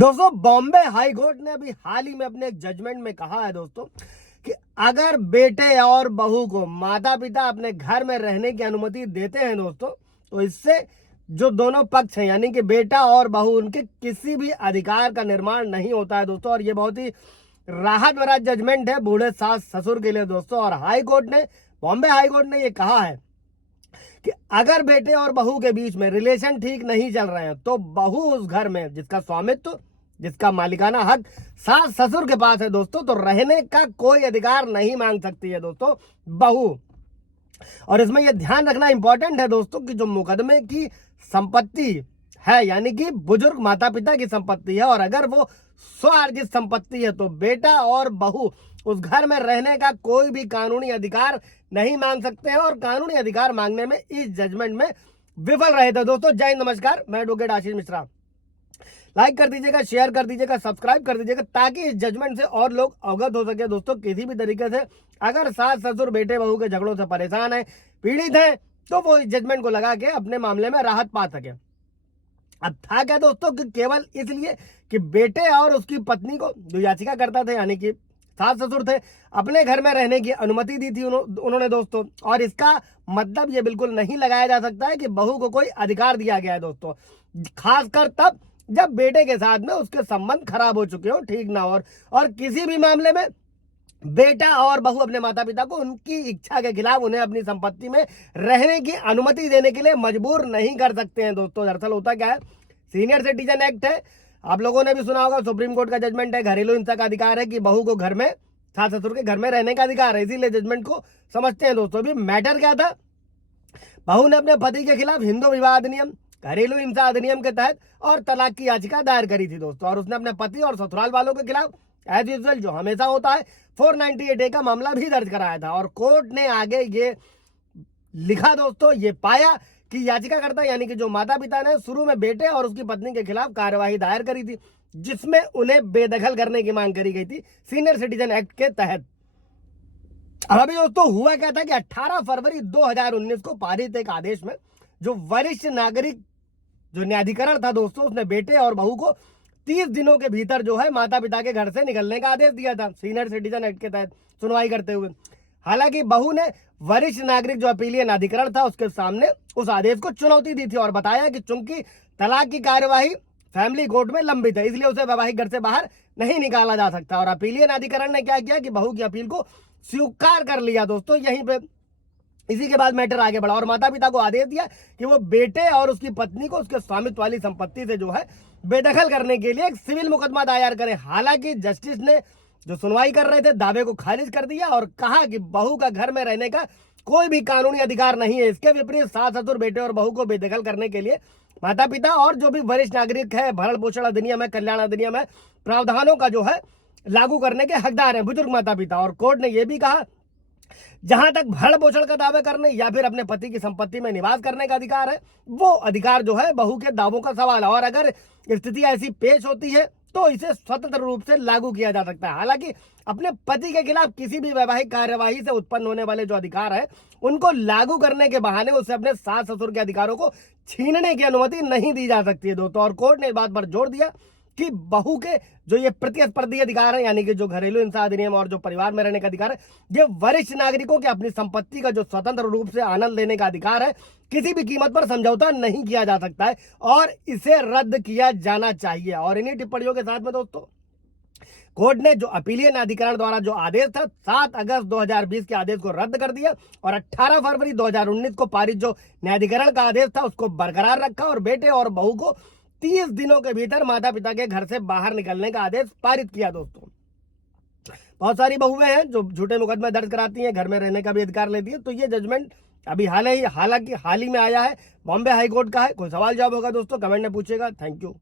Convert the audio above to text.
दोस्तों Bombay high court ने अभी हाल ही में अपने एक जजमेंट में कहा है दोस्तों कि अगर बेटे और बहू को माता पिता अपने घर में रहने की अनुमति देते हैं दोस्तों, तो इससे जो दोनों पक्ष हैं यानी कि बेटा और बहू, उनके किसी भी अधिकार का निर्माण नहीं होता है दोस्तों। और ये बहुत ही राहत भरा जजमेंट है बूढ़े सास ससुर के लिए दोस्तों। और हाई कोर्ट ने, बॉम्बे हाई कोर्ट ने ये कहा है कि अगर बेटे और बहू के बीच में रिलेशन ठीक नहीं चल रहे हैं तो बहू उस घर में जिसका स्वामित्व, जिसका मालिकाना हक सास ससुर के पास है दोस्तों, तो रहने का कोई अधिकार नहीं मांग सकती है दोस्तों बहू। और इसमें यह ध्यान रखना इंपॉर्टेंट है दोस्तों कि जो मुकदमे की संपत्ति है यानी कि बुजुर्ग माता पिता की संपत्ति है, और अगर वो स्वार्जित संपत्ति है तो बेटा और बहू उस घर में रहने का कोई भी कानूनी अधिकार नहीं मांग सकते हैं। और कानूनी अधिकार मांगने में इस जजमेंट में विफल रहे थे दोस्तों। जय हिंद, नमस्कार, मैं एडवोकेट आशीष मिश्रा। लाइक कर दीजिएगा, शेयर कर दीजिएगा, सब्सक्राइब कर दीजिएगा ताकि इस जजमेंट से और लोग अवगत हो सके दोस्तों। किसी भी तरीके से अगर सास ससुर बेटे बहू के झगड़ों से परेशान है, पीड़ित है, तो वो इस जजमेंट को लगा के अपने मामले में राहत पा सके। अब था क्या दोस्तों कि केवल इसलिए कि बेटे और उसकी पत्नी को, जो याचिका करता थे यानी कि सास ससुर थे, अपने घर में रहने की अनुमति दी थी उन्होंने दोस्तों। और इसका मतलब ये बिल्कुल नहीं लगाया जा सकता है कि बहू को कोई अधिकार दिया गया है दोस्तों, खासकर तब जब बेटे के साथ में उसके संबंध खराब हो चुके हो, ठीक ना हो। और किसी भी मामले में बेटा और बहू अपने माता पिता को उनकी इच्छा के खिलाफ उन्हें अपनी संपत्ति में रहने की अनुमति देने के लिए मजबूर नहीं कर सकते हैं दोस्तों। दरअसल होता क्या है, सीनियर सिटीजन एक्ट है, आप लोगों ने भी सुना होगा, सुप्रीम कोर्ट का जजमेंट है, घरेलू हिंसा का अधिकार है कि बहू को घर में, सास ससुर के घर में रहने का अधिकार है, इसीलिए जजमेंट को समझते हैं दोस्तों। अभी मैटर क्या था, बहू ने अपने पति के खिलाफ हिंदू विवाह अधिनियम, घरेलू हिंसा अधिनियम के तहत और तलाक की याचिका दायर करी थी दोस्तों। और उसने अपने पति और ससुराल वालों के खिलाफ एज यूजुअल जो हमेशा होता है 498A का मामला भी दर्ज कराया था। और कोर्ट ने आगे ये लिखा दोस्तों, ये पाया कि याचिकाकर्ता यानी कि जो माता पिता ने शुरू में बेटे और उसकी पत्नी के खिलाफ कार्यवाही दायर करी थी, जिसमें उन्हें बेदखल करने की मांग करी गई थी सीनियर सिटीजन एक्ट के तहत। अब अभी दोस्तों हुआ क्या था कि 18 फरवरी 2019 को पारित एक आदेश में जो वरिष्ठ नागरिक जो न्यायाधिकरण था दोस्तों, उसने बेटे और बहू को 30 दिनों के भीतर जो है माता पिता के घर से निकलने का आदेश दिया था सीनियर सिटीजन एक्ट के तहत सुनवाई करते हुए। हालांकि बहू ने वरिष्ठ नागरिक जो अपीलीय अधिकरण था उसके सामने उस आदेश को चुनौती दी थी और बताया कि चूंकि तलाक की कार्यवाही फैमिली कोर्ट में लंबित है, इसलिए उसे वैवाहिक घर से बाहर नहीं निकाला जा सकता। और अपीलीय अधिकरण ने क्या किया कि बहू की अपील को स्वीकार कर लिया दोस्तों। यहीं पे इसी के बाद मैटर आगे बढ़ा और माता पिता को आदेश दिया कि वो बेटे और उसकी पत्नी को उसके स्वामित्व वाली संपत्ति से जो है बेदखल करने के लिए एक सिविल मुकदमा दायर करें। हालांकि जस्टिस ने जो सुनवाई कर रहे थे दावे को खारिज कर दिया और कहा कि बहू का घर में रहने का कोई भी कानूनी अधिकार नहीं है। इसके विपरीत सास ससुर बेटे और बहू को बेदखल करने के लिए माता पिता और जो भी वरिष्ठ नागरिक है, भरण पोषण अधिनियम है, कल्याण अधिनियम है, प्रावधानों का जो है लागू करने के हकदार है बुजुर्ग माता पिता। और कोर्ट ने यह भी कहा, जहां तक भरण पोषण का दावा करने या फिर अपने पति की संपत्ति में निवास करने का अधिकार है, वो अधिकार जो है बहू के दावों का सवाल है। और अगर स्थिति ऐसी पेश होती है तो इसे स्वतंत्र रूप से लागू किया जा सकता है। हालांकि अपने पति के खिलाफ किसी भी वैवाहिक कार्यवाही से उत्पन्न होने वाले जो अधिकार है उनको लागू करने के बहाने उसे अपने सास ससुर के अधिकारों को छीनने की अनुमति नहीं दी जा सकती है दोस्तों। और कोर्ट ने इस बात पर जोर दिया कि बहू के जो ये प्रतिस्पर्धी अधिकार है यानी कि जो घरेलू हिंसा अधिनियम और जो परिवार में रहने का अधिकार है, ये वरिष्ठ नागरिकों के अपनी संपत्ति का जो स्वतंत्र रूप से आनंद लेने का अधिकार है, किसी भी कीमत पर समझौता नहीं किया जा सकता है और इसे रद्द किया जाना चाहिए। और इन्हीं टिप्पणियों के साथ में दोस्तों कोर्ट ने जो अपीलीय अधिकरण द्वारा जो आदेश था 7 अगस्त 2020 के आदेश को रद्द कर दिया और 18 फरवरी 2019 को पारित जो न्यायाधिकरण का आदेश था उसको बरकरार रखा और बेटे और बहू को 30 दिनों के भीतर माता पिता के घर से बाहर निकलने का आदेश पारित किया दोस्तों। बहुत सारी बहुएं हैं जो झूठे मुकदमे दर्ज कराती हैं, घर में रहने का भी अधिकार लेती है। तो ये जजमेंट अभी हाल ही में आया है, बॉम्बे हाई कोर्ट का है। कोई सवाल जवाब होगा दोस्तों कमेंट में पूछेगा। Thank you.